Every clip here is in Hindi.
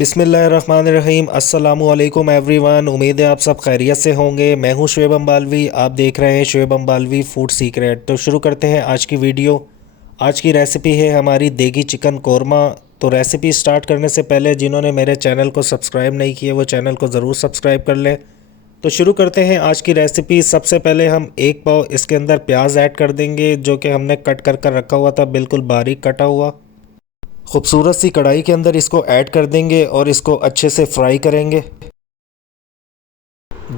बिस्मिल्लाहिर्रहमानिर्रहीम। अस्सलामु अलैकुम एवरीवन। उम्मीद है आप सब खैरियत से होंगे। मैं हूं शुएब अम्बालवी, आप देख रहे हैं शुएब अम्बालवी फूड सीक्रेट। तो शुरू करते हैं आज की वीडियो। आज की रेसिपी है हमारी देगी चिकन कोरमा। तो रेसिपी स्टार्ट करने से पहले जिन्होंने मेरे चैनल को सब्सक्राइब नहीं किया वो चैनल को ज़रूर सब्सक्राइब कर लें। तो शुरू करते हैं आज की रेसिपी। सबसे पहले हम एक पाव इसके अंदर प्याज ऐड कर देंगे, जो कि हमने कट कर कर रखा हुआ था, बिल्कुल बारीक कटा हुआ। खूबसूरत सी कढ़ाई के अंदर इसको ऐड कर देंगे और इसको अच्छे से फ्राई करेंगे।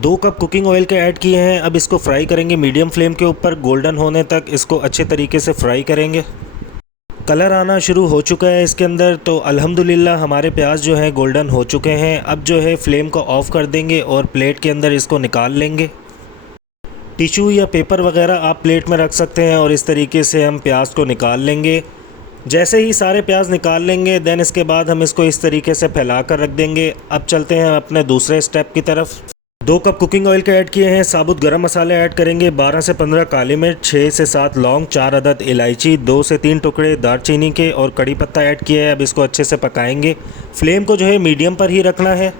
2 कप कुकिंग ऑयल के ऐड किए हैं। अब इसको फ्राई करेंगे मीडियम फ्लेम के ऊपर, गोल्डन होने तक इसको अच्छे तरीके से फ्राई करेंगे। कलर आना शुरू हो चुका है इसके अंदर, तो अल्हम्दुलिल्लाह हमारे प्याज जो है गोल्डन हो चुके हैं। अब जो है फ्लेम को ऑफ़ कर देंगे और प्लेट के अंदर इसको निकाल लेंगे। टिश्यू या पेपर वगैरह आप प्लेट में रख सकते हैं और इस तरीके से हम प्याज को निकाल लेंगे। जैसे ही सारे प्याज निकाल लेंगे देन इसके बाद हम इसको इस तरीके से फैला कर रख देंगे। अब चलते हैं अपने दूसरे स्टेप की तरफ। 2 कप कुकिंग ऑयल के ऐड किए हैं। साबुत गरम मसाले ऐड करेंगे। 12 से 15 काली मिर्च, 6 से 7 लौंग, 4 अदद इलायची, 2 से 3 टुकड़े दालचीनी के और कड़ी पत्ता ऐड किया है। अब इसको अच्छे से पकाएंगे। फ्लेम को जो है मीडियम पर ही रखना है।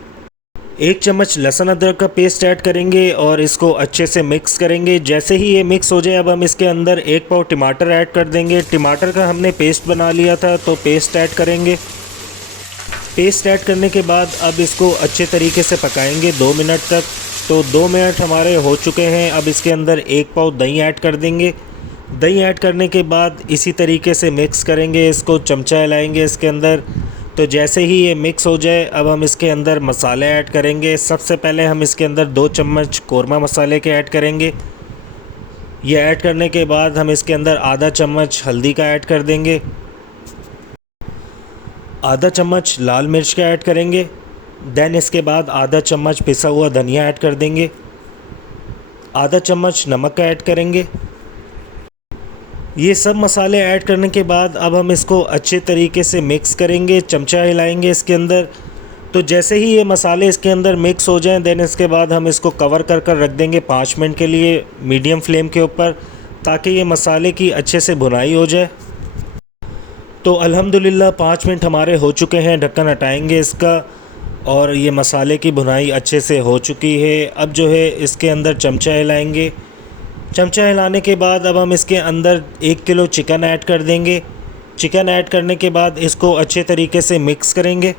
1 चम्मच लहसुन अदरक का पेस्ट ऐड करेंगे और इसको अच्छे से मिक्स करेंगे। जैसे ही ये मिक्स हो जाए अब हम इसके अंदर 1 पाव टमाटर ऐड कर देंगे। टमाटर का हमने पेस्ट बना लिया था, तो पेस्ट ऐड करेंगे। पेस्ट ऐड करने के बाद अब इसको अच्छे तरीके से पकाएंगे 2 मिनट तक। तो 2 मिनट हमारे हो चुके हैं। अब इसके अंदर 1 पाव दही ऐड कर देंगे। दही ऐड करने के बाद इसी तरीके से मिक्स करेंगे, इसको चमचा हिलाएंगे इसके अंदर। तो जैसे ही ये मिक्स हो जाए अब हम इसके अंदर मसाले ऐड करेंगे। सबसे पहले हम इसके अंदर 2 चम्मच कोरमा मसाले के ऐड करेंगे। ये ऐड करने के बाद हम इसके अंदर आधा चम्मच हल्दी का ऐड कर देंगे। आधा चम्मच लाल मिर्च का ऐड करेंगे। देन इसके बाद आधा चम्मच पिसा हुआ धनिया ऐड कर देंगे। आधा चम्मच नमक का ऐड करेंगे। ये सब मसाले ऐड करने के बाद अब हम इसको अच्छे तरीके से मिक्स करेंगे, चमचा हिलाएंगे इसके अंदर। तो जैसे ही ये मसाले इसके अंदर मिक्स हो जाएं देन इसके बाद हम इसको कवर कर कर रख देंगे 5 मिनट के लिए मीडियम फ्लेम के ऊपर, ताकि ये मसाले की अच्छे से भुनाई हो जाए। तो अल्हम्दुलिल्लाह 5 मिनट हमारे हो चुके हैं। ढक्कन हटाएंगे इसका और ये मसाले की भुनाई अच्छे से हो चुकी है। अब जो है इसके अंदर चमचा हिलाएंगे। चमचा हिलाने के बाद अब हम इसके अंदर 1 किलो चिकन ऐड कर देंगे। चिकन ऐड करने के बाद इसको अच्छे तरीके से मिक्स करेंगे।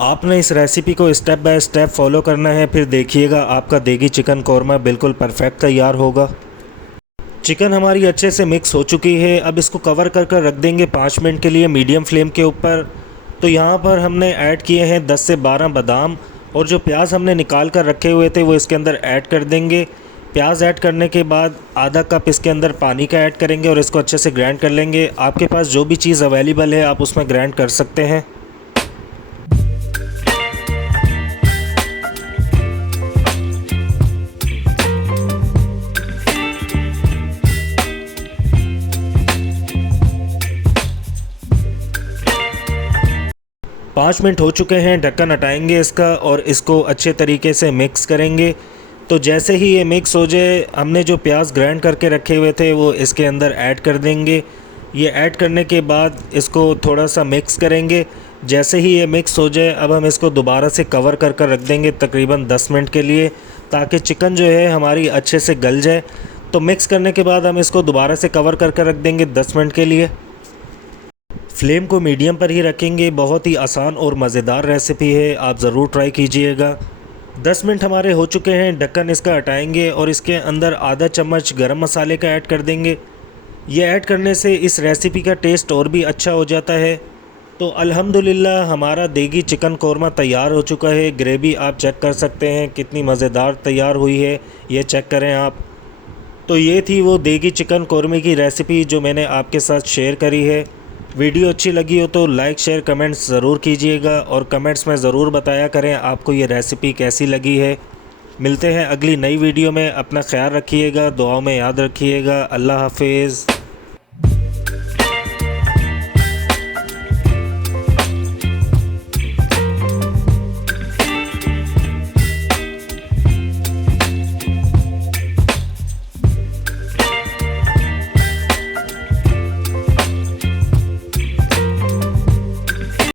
आपने इस रेसिपी को स्टेप बाय स्टेप फॉलो करना है, फिर देखिएगा आपका देगी चिकन कोरमा बिल्कुल परफेक्ट तैयार होगा। चिकन हमारी अच्छे से मिक्स हो चुकी है। अब इसको कवर कर कर रख देंगे 5 मिनट के लिए मीडियम फ्लेम के ऊपर। तो यहाँ पर हमने ऐड किए हैं 10 से 12 बादाम और जो प्याज हमने निकाल कर रखे हुए थे वो इसके अंदर ऐड कर देंगे। प्याज ऐड करने के बाद आधा कप इसके अंदर पानी का ऐड करेंगे और इसको अच्छे से ग्राइंड कर लेंगे। आपके पास जो भी चीज़ अवेलेबल है आप उसमें ग्राइंड कर सकते हैं। पाँच मिनट हो चुके हैं। ढक्कन हटाएंगे इसका और इसको अच्छे तरीके से मिक्स करेंगे। तो जैसे ही ये मिक्स हो जाए हमने जो प्याज ग्राइंड करके रखे हुए थे वो इसके अंदर ऐड कर देंगे। ये ऐड करने के बाद इसको थोड़ा सा मिक्स करेंगे। जैसे ही ये मिक्स हो जाए अब हम इसको दोबारा से कवर कर कर रख देंगे तकरीबन 10 मिनट के लिए, ताकि चिकन जो है हमारी अच्छे से गल जाए। तो मिक्स करने के बाद हम इसको दोबारा से कवर कर कर रख देंगे 10 मिनट के लिए। फ्लेम को मीडियम पर ही रखेंगे। बहुत ही आसान और मज़ेदार रेसिपी है, आप ज़रूर ट्राई कीजिएगा। 10 मिनट हमारे हो चुके हैं। ढक्कन इसका हटाएंगे और इसके अंदर आधा चम्मच गरम मसाले का ऐड कर देंगे। ये ऐड करने से इस रेसिपी का टेस्ट और भी अच्छा हो जाता है। तो अल्हम्दुलिल्लाह हमारा देगी चिकन कोरमा तैयार हो चुका है। ग्रेवी आप चेक कर सकते हैं कितनी मज़ेदार तैयार हुई है, ये चेक करें आप। तो ये थी वो देगी चिकन कोरमे की रेसिपी जो मैंने आपके साथ शेयर करी है। वीडियो अच्छी लगी हो तो लाइक शेयर कमेंट्स ज़रूर कीजिएगा और कमेंट्स में ज़रूर बताया करें आपको ये रेसिपी कैसी लगी है। मिलते हैं अगली नई वीडियो में। अपना ख्याल रखिएगा, दुआओं में याद रखिएगा। अल्लाह हाफिज़।